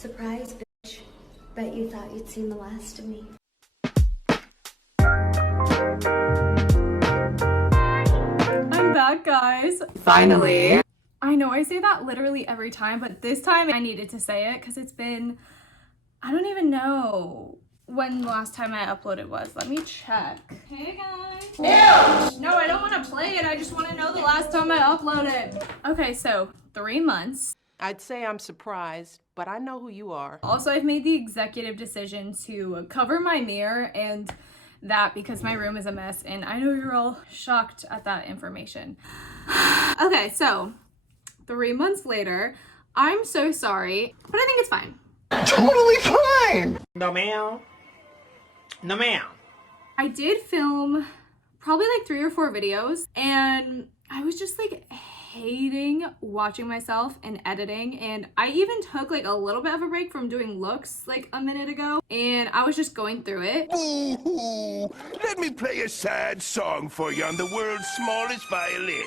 Surprise, bitch. Bet you thought you'd seen the last of me. I'm back, guys. Finally. I know I say that literally every time, but this time I needed to say it because it's been, I don't even know when the last time I uploaded was. Let me check. Hey guys. Ew! No, I don't want to play it. I just want to know the last time I uploaded. Okay, so 3 months. I'd say I'm surprised, but I know who you are. Also, I've made the executive decision to cover my mirror and that because my room is a mess, and I know you're all shocked at that information. Okay, so 3 months later, I'm so sorry, but I think it's fine. Totally fine! No ma'am. No ma'am. I did film probably like 3 or 4 videos, and I was just like hating watching myself and editing, and I even took like a little bit of a break from doing looks like a minute ago, and I was just going through it. Ooh, let me play a sad song for you on the world's smallest violin.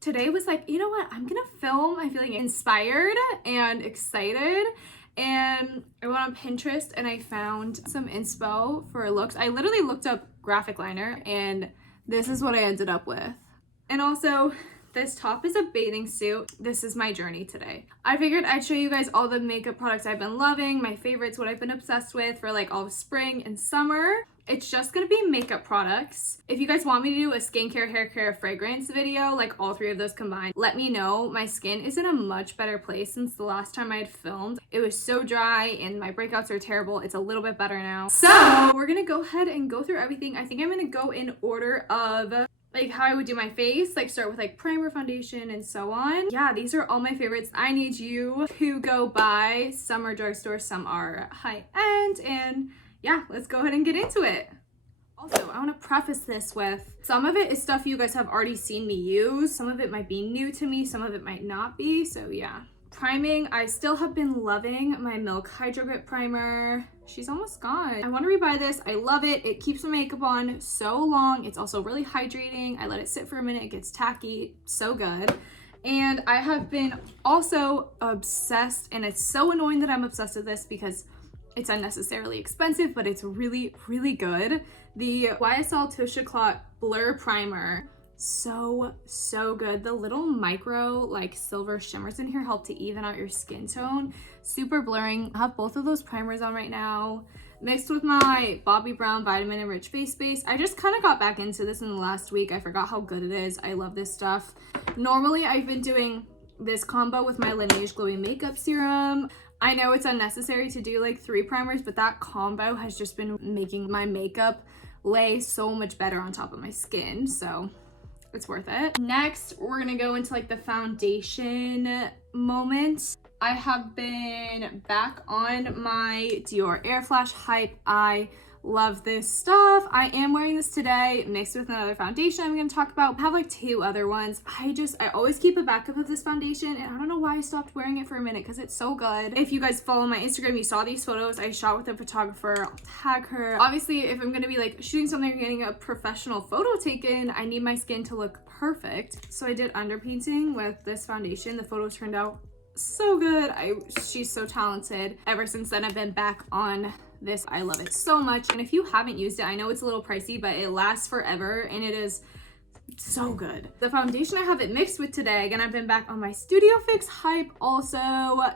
Today was like, you know what, I'm gonna film. I'm feeling inspired and excited, and I went on Pinterest and I found some inspo for looks. I literally looked up graphic liner, and this is what I ended up with. And also, this top is a bathing suit. This is my journey today. I figured I'd show you guys all the makeup products I've been loving, my favorites, what I've been obsessed with for like all of spring and summer. It's just gonna be makeup products. If you guys want me to do a skincare, hair care, fragrance video, like all 3 of those combined, let me know. My skin is in a much better place since the last time I had filmed. It was so dry and my breakouts are terrible. It's a little bit better now. So we're gonna go ahead and go through everything. I think I'm gonna go in order of like how I would do my face, like start with like primer, foundation, and so on. Yeah, these are all my favorites. I need you to go buy. Some are drugstore, some are high end, and yeah, let's go ahead and get into it. Also, I want to preface this with some of it is stuff you guys have already seen me use. Some of it might be new to me, some of it might not be. So yeah. Priming, I still have been loving my Milk Hydro Grip Primer. She's almost gone. I want to rebuy this. I love it. It keeps the makeup on so long. It's also really hydrating. I let it sit for a minute. It gets tacky. So good. And I have been also obsessed, and it's so annoying that I'm obsessed with this because it's unnecessarily expensive, but it's really, really good. The YSL Touche Éclat Blur Primer. So good. The little micro like silver shimmers in here help to even out your skin tone. Super blurring. I have both of those primers on right now, mixed with my Bobbi Brown Vitamin Enriched Face Base. I just kind of got back into this in the last week. I forgot how good it is. I love this stuff. Normally I've been doing this combo with my Laneige Glowing Makeup Serum. I know it's unnecessary to do like 3 primers, but that combo has just been making my makeup lay so much better on top of my skin, so it's worth it. Next, we're gonna go into like the foundation moment. I have been back on my Dior Air Flash hype. I love this stuff. I am wearing this today mixed with another foundation I'm going to talk about. I have like 2 other ones. I always keep a backup of this foundation, and I don't know why I stopped wearing it for a minute because it's so good. If you guys follow my Instagram, you saw these photos I shot with a photographer. I'll tag her. Obviously, if I'm going to be like shooting something or getting a professional photo taken, I need my skin to look perfect. So I did underpainting with this foundation. The photos turned out so good. She's so talented. Ever since then, I've been back on this. I love it so much, and if you haven't used it, I know it's a little pricey, but it lasts forever and it is so good. The foundation I have it mixed with today, again, I've been back on my Studio Fix hype. Also,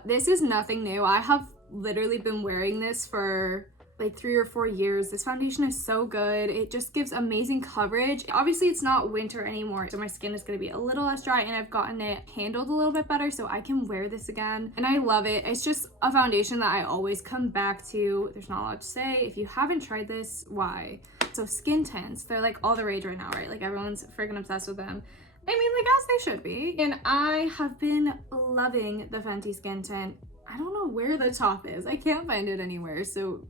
this is nothing new. I have literally been wearing this for like 3 or 4 years. This foundation is so good. It just gives amazing coverage. Obviously it's not winter anymore, so my skin is going to be a little less dry, and I've gotten it handled a little bit better so I can wear this again, and I love it. It's just a foundation that I always come back to. There's not a lot to say. If you haven't tried this, why? So skin tints, they're like all the rage right now, right? Like everyone's freaking obsessed with them. I mean, like, as they should be. And I have been loving the Fenty skin tint. I don't know where the top is. I can't find it anywhere, so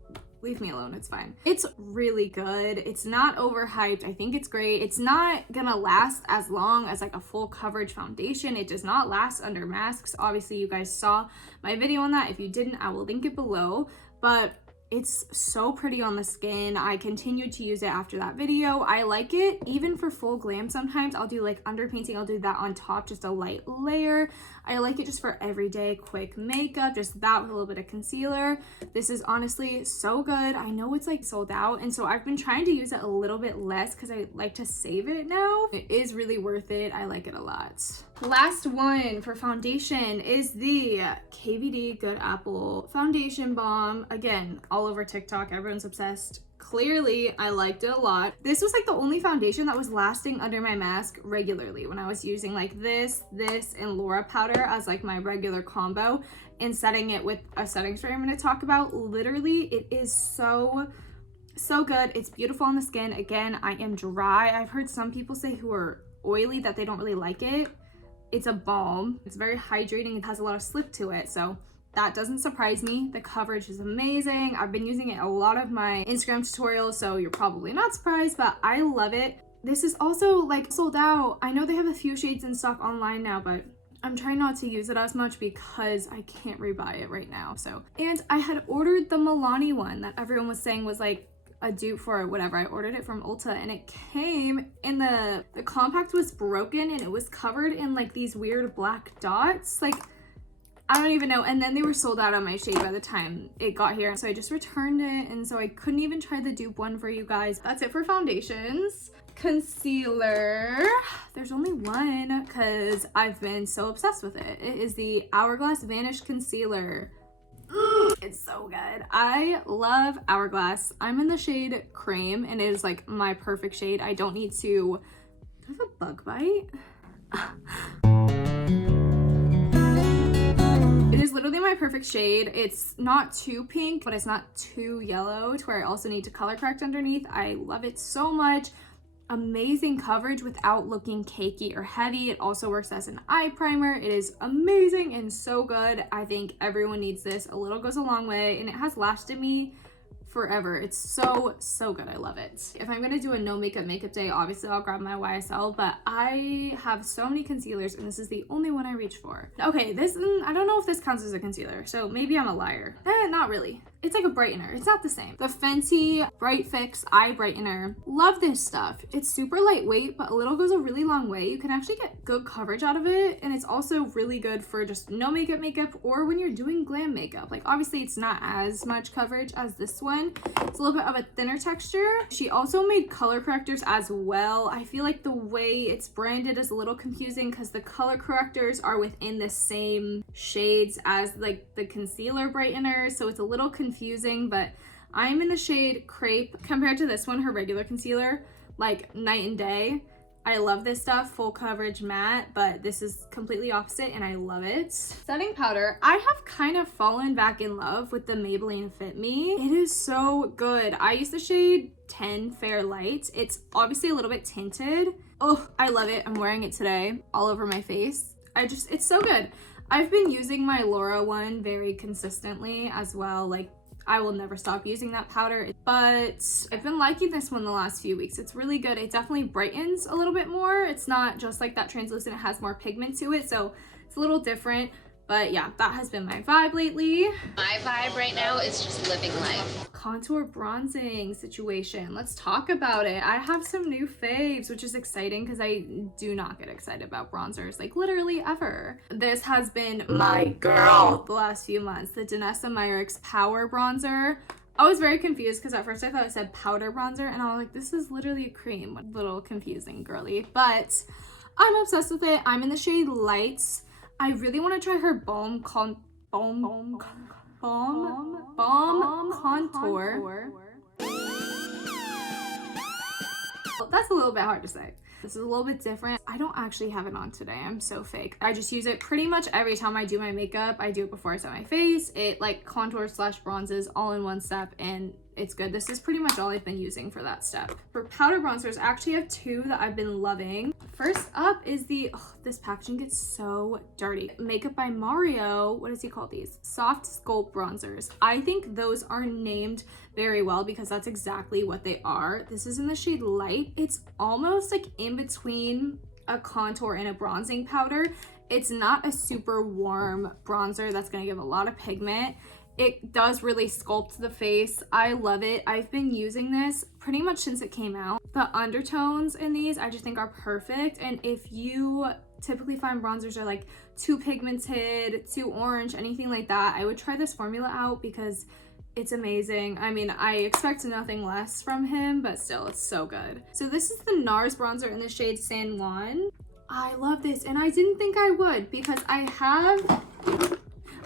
leave me alone, it's fine. It's really good. It's not overhyped. I think it's great. It's not gonna last as long as like a full coverage foundation. It does not last under masks. Obviously, you guys saw my video on that. If you didn't, I will link it below. But It's so pretty on the skin. I continued to use it after that video. I like it even for full glam. Sometimes I'll do like underpainting, I'll do that on top, just a light layer. I like it just for everyday quick makeup, just that with a little bit of concealer. This is honestly so good. I know it's like sold out, and so I've been trying to use it a little bit less because I like to save it now. It is really worth it. I like it a lot. Last one for foundation is the KVD Good Apple Foundation Balm. Again, all over TikTok, everyone's obsessed. Clearly, I liked it a lot. This was like the only foundation that was lasting under my mask regularly when I was using like this, and Laura powder as like my regular combo and setting it with a setting spray I'm going to talk about. Literally, it is so good. It's beautiful on the skin. Again, I am dry. I've heard some people say who are oily that they don't really like it. It's a balm. It's very hydrating. It has a lot of slip to it, so that doesn't surprise me. The coverage is amazing. I've been using it a lot of my Instagram tutorials, so you're probably not surprised, but I love it. This is also like sold out. I know they have a few shades in stock online now, but I'm trying not to use it as much because I can't rebuy it right now. So, and I had ordered the Milani one that everyone was saying was like a dupe for whatever. I ordered it from Ulta and it came and the compact was broken and it was covered in like these weird black dots. Like, I don't even know. And then they were sold out on my shade by the time it got here. So I just returned it. And so I couldn't even try the dupe one for you guys. That's it for foundations. Concealer. There's only one because I've been so obsessed with it. It is the Hourglass Vanish Concealer. It's so good. I love Hourglass. I'm in the shade Cream and it is like my perfect shade. I don't need to... Do I have a bug bite? It is literally my perfect shade. It's not too pink, but it's not too yellow to where I also need to color correct underneath. I love it so much. Amazing coverage without looking cakey or heavy. It also works as an eye primer. It is amazing and so good. I think everyone needs this. A little goes a long way, and it has lasted me forever. It's so good. I love it. If I'm gonna do a no makeup day, obviously I'll grab my YSL, but I have so many concealers and this is the only one I reach for. Okay, this, I don't know if this counts as a concealer, so maybe I'm a liar. Not really. It's like a brightener. It's not the same. The Fenty Bright Fix Eye Brightener. Love this stuff. It's super lightweight, but a little goes a really long way. You can actually get good coverage out of it, and it's also really good for just no makeup or when you're doing glam makeup. Like, obviously it's not as much coverage as this one. It's a little bit of a thinner texture. She also made color correctors as well. I feel like the way it's branded is a little confusing because the color correctors are within the same shades as like the concealer brightener, so it's a little confusing, but I'm in the shade Crepe. Compared to this one, her regular concealer, like night and day. I love this stuff, full coverage matte, but this is completely opposite and I love it. Setting powder. I have kind of fallen back in love with the Maybelline Fit Me. It is so good. I use the shade 10 Fair Light. It's obviously a little bit tinted. Oh, I love it. I'm wearing it today all over my face. It's so good. I've been using my Laura one very consistently as well. Like, I will never stop using that powder, but I've been liking this one the last few weeks. It's really good. It definitely brightens a little bit more. It's not just like that translucent, it has more pigment to it, so it's a little different. But yeah, that has been my vibe lately. My vibe right now is just living life. Contour bronzing situation. Let's talk about it. I have some new faves, which is exciting because I do not get excited about bronzers, like literally ever. This has been my girl the last few months. The Danessa Myricks Power Bronzer. I was very confused because at first I thought it said powder bronzer and I was like, this is literally a cream. A little confusing, girly. But I'm obsessed with it. I'm in the shade Lights. I really want to try her balm contour. That's a little bit hard to say. This is a little bit different. I don't actually have it on today. I'm so fake. I just use it pretty much every time I do my makeup. I do it before I set my face. It like contours / bronzes all in one step and it's good. This is pretty much all I've been using for that step. For powder bronzers, I actually have two that I've been loving. First up is the, this packaging gets so dirty. Makeup by Mario, what does he call these? Soft Sculpt Bronzers. I think those are named very well because that's exactly what they are. This is in the shade Light. It's almost like in between a contour and a bronzing powder. It's not a super warm bronzer that's gonna give a lot of pigment. It does really sculpt the face. I love it. I've been using this pretty much since it came out. The undertones in these I just think are perfect, and if you typically find bronzers are like too pigmented, too orange, anything like that, I would try this formula out because it's amazing. I mean, I expect nothing less from him, but still, it's so good. So this is the NARS bronzer in the shade San Juan. I love this, and I didn't think I would because I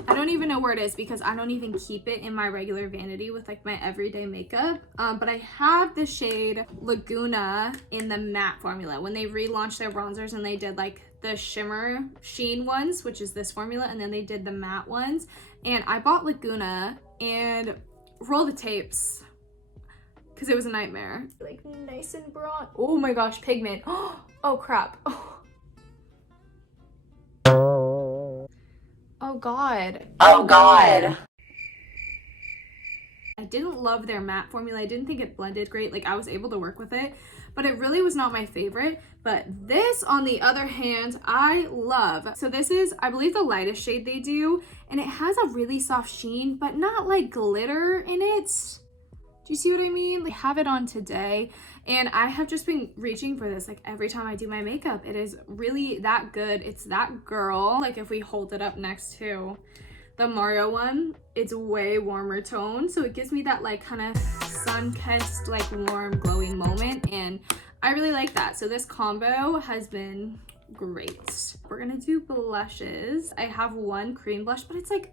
don't even know where it is because I don't even keep it in my regular vanity with like my everyday makeup. But I have the shade Laguna in the matte formula when they relaunched their bronzers, and they did like the shimmer sheen ones, which is this formula, and then they did the matte ones. And I bought Laguna, and roll the tapes because it was a nightmare. Like nice and broad. Oh my gosh, pigment. Oh crap. Oh god. Oh God. I didn't love their matte formula. I didn't think it blended great. Like, I was able to work with it, but it really was not my favorite. But this, on the other hand, I love. So this is, I believe, the lightest shade they do, and it has a really soft sheen, but not like glitter in it. Do you see what I mean? I have it on today, and I have just been reaching for this like every time I do my makeup. It is really that good. It's that girl. Like, if we hold it up next to the Mario one, it's way warmer tone, so it gives me that like kind of sun-kissed, like warm, glowing moment, and I really like that. So this combo has been great. We're gonna do blushes. I have one cream blush, but it's like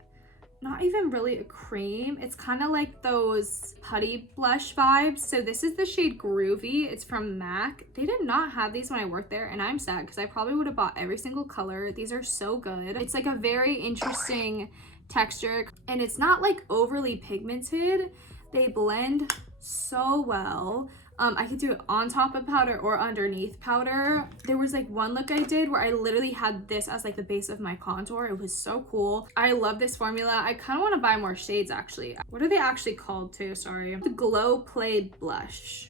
not even really a cream. It's kind of like those putty blush vibes. So this is the shade Groovy. It's from MAC. They did not have these when I worked there, and I'm sad because I probably would have bought every single color. These are so good. It's like a very interesting texture, and it's not like overly pigmented. They blend so well. I could do it on top of powder or underneath powder. There was like one look I did where I literally had this as like the base of my contour. It was so cool. I love this formula. I kind of want to buy more shades actually. What are they actually called too? Sorry. The Glow Play Blush.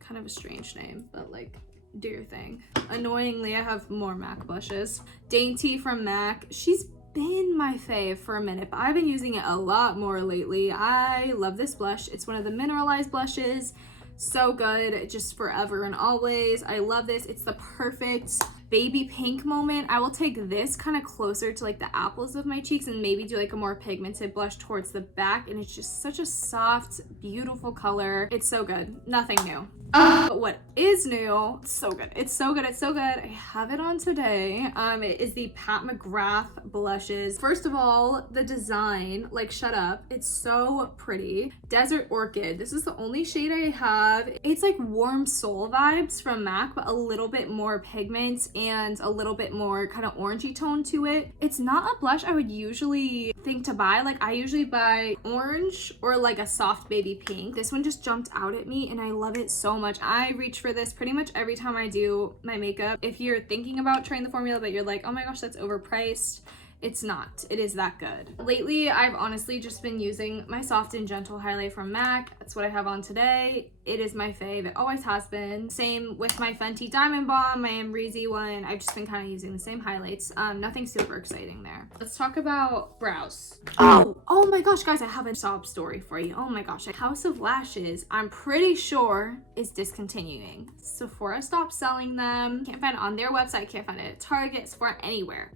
Kind of a strange name, but like, do your thing. Annoyingly, I have more MAC blushes. Dainty from MAC. She's been my fave for a minute, but I've been using it a lot more lately. I love this blush. It's one of the mineralized blushes. So good, just forever and always. I love this. It's the perfect baby pink moment. I will take this kind of closer to like the apples of my cheeks and maybe do like a more pigmented blush towards the back, and it's just such a soft, beautiful color. It's so good. Nothing new. But what is new, it's so good. It's so good. It's so good. I have it on today. It is the Pat McGrath blushes. First of all, the design, like, shut up. It's so pretty. Desert Orchid. This is the only shade I have. It's like warm soul vibes from MAC, but a little bit more pigment and a little bit more kind of orangey tone to it. It's not a blush I would usually think to buy. Like, I usually buy orange or like a soft baby pink. This one just jumped out at me, and I love it so much. I reach for this pretty much every time I do my makeup. If you're thinking about trying the formula but you're like, oh my gosh, that's overpriced, it's not. It is that good. Lately, I've honestly just been using my Soft and Gentle highlight from MAC. That's what I have on today. It is my fave. It always has been. Same with my Fenty Diamond Bomb, my Amrezy one. I've just been kind of using the same highlights. Nothing super exciting there. Let's talk about brows. Oh my gosh, guys, I have a sob story for you. Oh my gosh. House of Lashes, I'm pretty sure, is discontinuing. Sephora stopped selling them. Can't find it on their website. Can't find it at Target, Sephora, anywhere.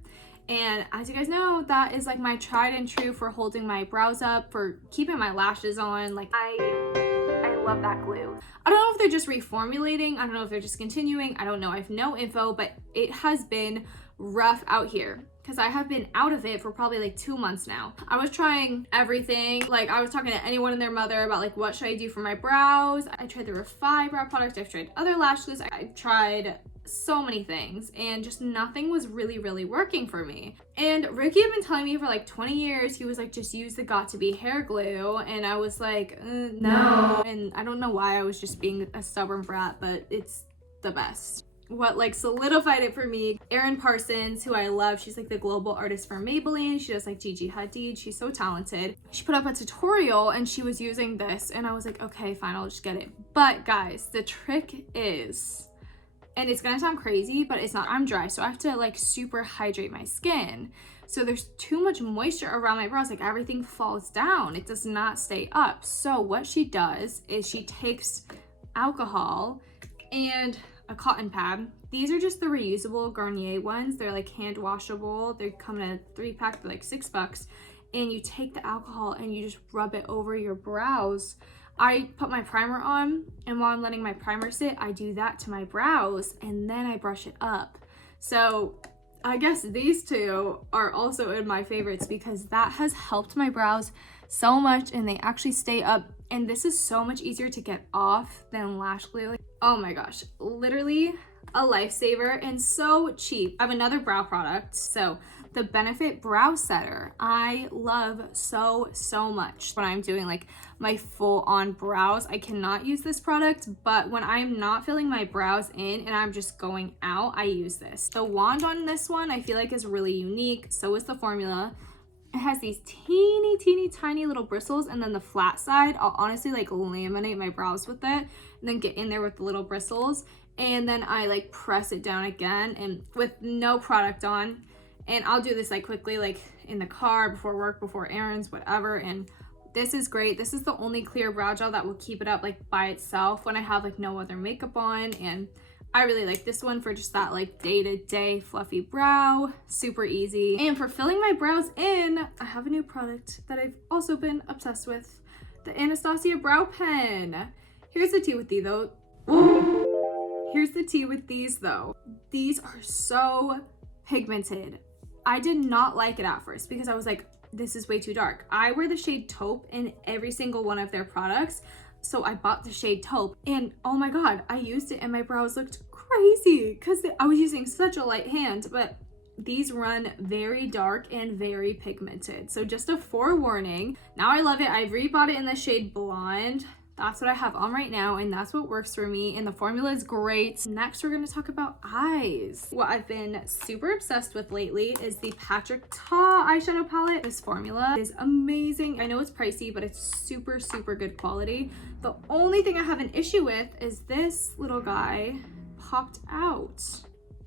And as you guys know, that is like my tried and true for holding my brows up, for keeping my lashes on. Like, I love that glue. I don't know if they're just reformulating. I don't know if they're just continuing. I don't know. I have no info, but it has been rough out here because I have been out of it for probably like 2 months now. I was trying everything. Like, I was talking to anyone and their mother about like, what should I do for my brows? I tried the Refi brow product. I've tried other lash glues. I've tried so many things, and just nothing was really working for me. And Ricky had been telling me for like 20 years, he was like, just use the Got2b hair glue, and I was like, no. And I don't know why I was just being a stubborn brat, but it's the best. What like solidified it for me, Erin Parsons, who I love, she's like the global artist for Maybelline. She does like Gigi Hadid. She's so talented. She put up a tutorial and she was using this, and I was like, okay, fine, I'll just get it. But guys, the trick is, and it's gonna sound crazy, but it's not, I'm dry, so I have to like super hydrate my skin. So there's too much moisture around my brows, like everything falls down. It does not stay up. So what she does is she takes alcohol and a cotton pad. These are just the reusable Garnier ones. They're like hand washable. They come in a 3-pack, they're like $6. And you take the alcohol and you just rub it over your brows. I put my primer on, and while I'm letting my primer sit, I do that to my brows, and then I brush it up. So I guess these two are also in my favorites because that has helped my brows so much, and they actually stay up. And this is so much easier to get off than lash glue. Like, oh my gosh, literally a lifesaver and so cheap. I have another brow product. So the Benefit Brow Setter, I love so much when I'm doing like my full on brows. I cannot use this product, but when I'm not filling my brows in and I'm just going out, I use this. The wand on this one I feel like is really unique. So is the formula. It has these teeny tiny little bristles, and then the flat side, I'll honestly like laminate my brows with it and then get in there with the little bristles, and then I like press it down again and with no product on. And I'll do this like quickly, like in the car, before work, before errands, whatever. And this is great. This is the only clear brow gel that will keep it up like by itself when I have like no other makeup on. And I really like this one for just that like day-to-day fluffy brow, super easy. And for filling my brows in, I have a new product that I've also been obsessed with, the Anastasia Brow Pen. Here's the tea with these though. Here's the tea with these though. These are so pigmented. I did not like it at first because I was like, this is way too dark. I wear the shade taupe in every single one of their products. So I bought the shade taupe, and oh my God, I used it and my brows looked crazy because I was using such a light hand, but these run very dark and very pigmented. So just a forewarning. Now I love it. I rebought it in the shade blonde. That's what I have on right now, and that's what works for me, and the formula is great. Next, we're going to talk about eyes. What I've been super obsessed with lately is the Patrick Ta eyeshadow palette. This formula is amazing. I know it's pricey, but it's super good quality. The only thing I have an issue with is this little guy popped out,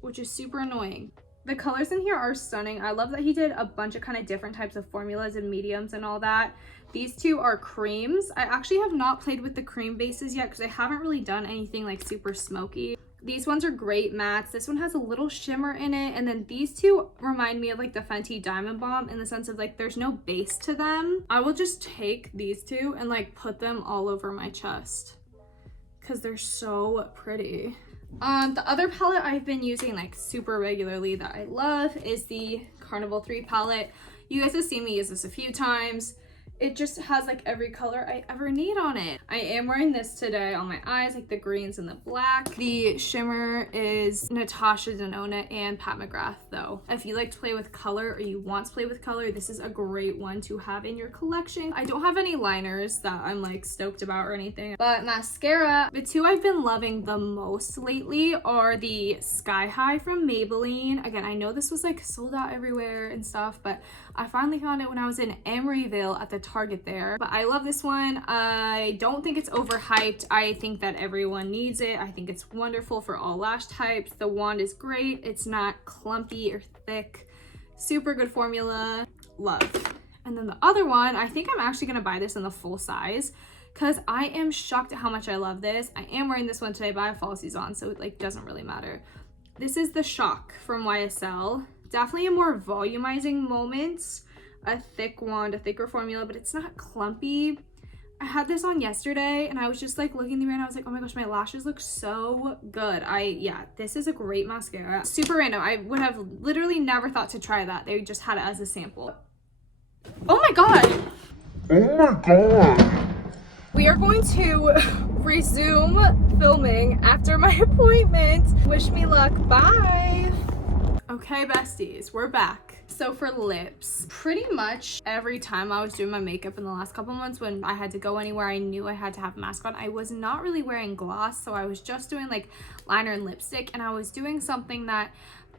which is super annoying. The colors in here are stunning. I love that he did a bunch of kind of different types of formulas and mediums and all that. These two are creams. I actually have not played with the cream bases yet because I haven't really done anything like super smoky. These ones are great mattes. This one has a little shimmer in it, and then these two remind me of like the Fenty Diamond Bomb in the sense of like there's no base to them. I will just take these two and like put them all over my chest because they're so pretty. The other palette I've been using like super regularly that I love is the Carnival 3 palette. You guys have seen me use this a few times. It just has like every color I ever need on it. I am wearing this today on my eyes, like the greens and the black. The shimmer is Natasha Denona and Pat McGrath though. If you like to play with color or you want to play with color, this is a great one to have in your collection. I don't have any liners that I'm like stoked about or anything, but mascara, the two I've been loving the most lately are the Sky High from Maybelline. Again, I know this was like sold out everywhere and stuff, but I finally found it when I was in Emeryville at the Target there. But I love this one. I don't think it's overhyped. I think that everyone needs it. I think it's wonderful for all lash types. The wand is great. It's not clumpy or thick. Super good formula. Love. And then the other one, I think I'm actually gonna buy this in the full size because I am shocked at how much I love this. I am wearing this one today, but I have falsies on, so it like doesn't really matter. This is the Shock from YSL. Definitely a more volumizing moment. A thick wand, a thicker formula, but it's not clumpy. I had this on yesterday and I was just like looking through and I was like, oh my gosh, my lashes look so good. Yeah, this is a great mascara. Super random. I would have literally never thought to try that. They just had it as a sample. Oh my God. Oh my God. We are going to resume filming after my appointment. Wish me luck. Bye. Okay, besties, we're back. So for lips, pretty much every time I was doing my makeup in the last couple months when I had to go anywhere, I knew I had to have a mask on. I was not really wearing gloss, so I was just doing like liner and lipstick, and I was doing something that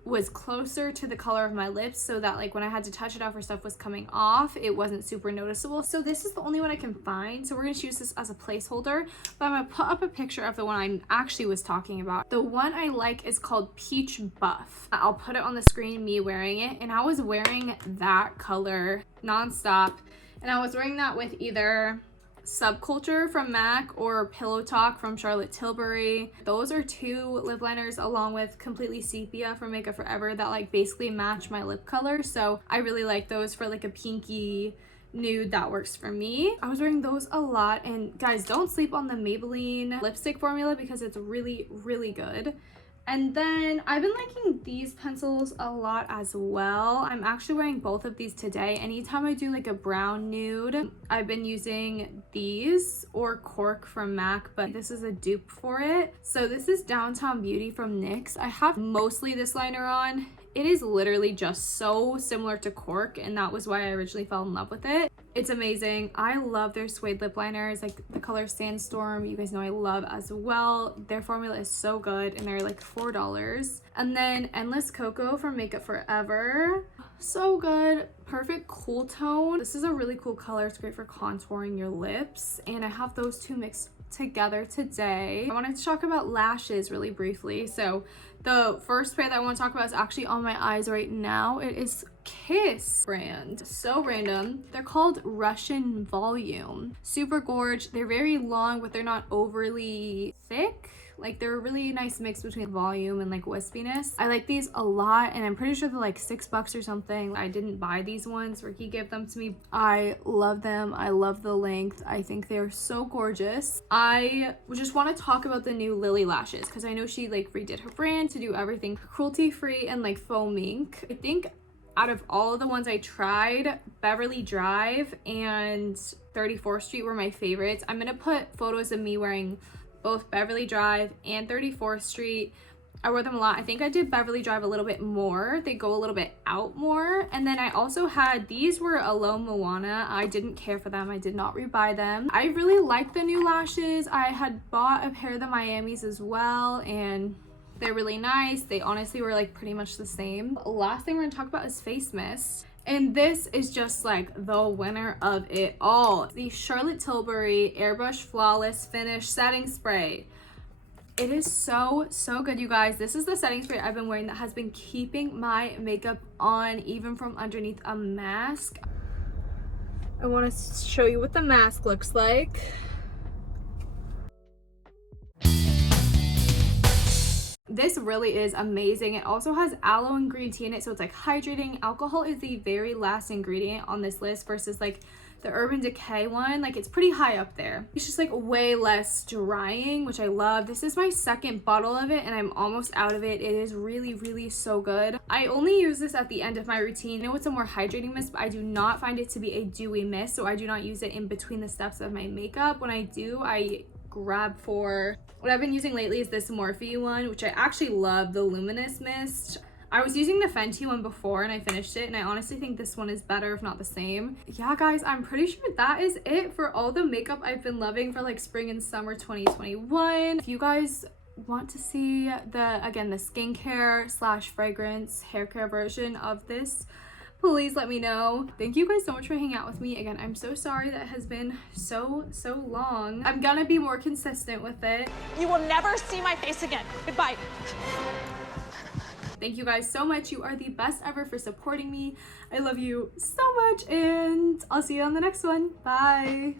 was closer to the color of my lips so that like when I had to touch it off or stuff was coming off, it wasn't super noticeable. So this is the only one I can find. So we're going to use this as a placeholder, but I'm going to put up a picture of the one I actually was talking about. The one I like is called Peach Buff. I'll put it on the screen, me wearing it. And I was wearing that color nonstop. And I was wearing that with either Subculture from MAC or Pillow Talk from Charlotte Tilbury. Those are two lip liners along with Completely Sepia from Makeup Forever that like basically match my lip color. So I really like those for like a pinky nude. That works for me. I was wearing those a lot. And guys, don't sleep on the Maybelline lipstick formula because it's really, really good. And then I've been liking these pencils a lot as well. I'm actually wearing both of these today. Anytime I do like a brown nude, I've been using these or Cork from MAC, but this is a dupe for it. So this is Downtown Beauty from NYX. I have mostly this liner on. It is literally just so similar to Cork, and that was why I originally fell in love with it. It's amazing. I love their suede lip liners, like the color Sandstorm, you guys know I love as well. Their formula is so good, and they're like $4. And then Endless Cocoa from Makeup Forever. So good. Perfect cool tone. This is a really cool color. It's great for contouring your lips, and I have those two mixed together today. I wanted to talk about lashes really briefly. So the first pair that I want to talk about is actually on my eyes right now. It is Kiss brand. So random. They're called Russian Volume. Super gorge. They're very long, but they're not overly thick. Like they're a really nice mix between volume and like wispiness. I like these a lot, and I'm pretty sure they're like $6 or something. I didn't buy these ones. Ricky gave them to me. I love them. I love the length. I think they're so gorgeous. I just want to talk about the new Lily lashes because I know she like redid her brand to do everything cruelty free and like faux mink. I think out of all of the ones I tried, Beverly Drive and 34th Street were my favorites. I'm gonna put photos of me wearing both Beverly Drive and 34th Street. I wore them a lot. I think I did Beverly Drive a little bit more. They go a little bit out more. And then I also had, these were Alo Moana. I didn't care for them. I did not rebuy them. I really like the new lashes. I had bought a pair of the Miamis as well, and they're really nice. They honestly were like pretty much the same. Last thing we're gonna talk about is face mist. And this is just like the winner of it all. The Charlotte Tilbury Airbrush Flawless Finish Setting Spray. It is so, so good, you guys. This is the setting spray I've been wearing that has been keeping my makeup on even from underneath a mask. I want to show you what the mask looks like. This really is amazing. It also has aloe and green tea in it, so it's like hydrating. Alcohol is the very last ingredient on this list versus like the Urban Decay one. Like it's pretty high up there. It's just like way less drying, which I love. This is my second bottle of it and I'm almost out of it. It is really, really so good. I only use this at the end of my routine. I know it's a more hydrating mist, but I do not find it to be a dewy mist, so I do not use it in between the steps of my makeup. When I do, I grab for what I've been using lately is this Morphe one, which I actually love, the Luminous Mist. I was using the Fenty one before and I finished it, and I honestly think this one is better, if not the same. Yeah, guys, I'm pretty sure that is it for all the makeup I've been loving for like spring and summer 2021. If you guys want to see the skincare / fragrance hair care version of this, please let me know. Thank you guys so much for hanging out with me. Again, I'm so sorry that it has been so long. I'm gonna be more consistent with it. You will never see my face again. Goodbye. Thank you guys so much. You are the best ever for supporting me. I love you so much, and I'll see you on the next one. Bye.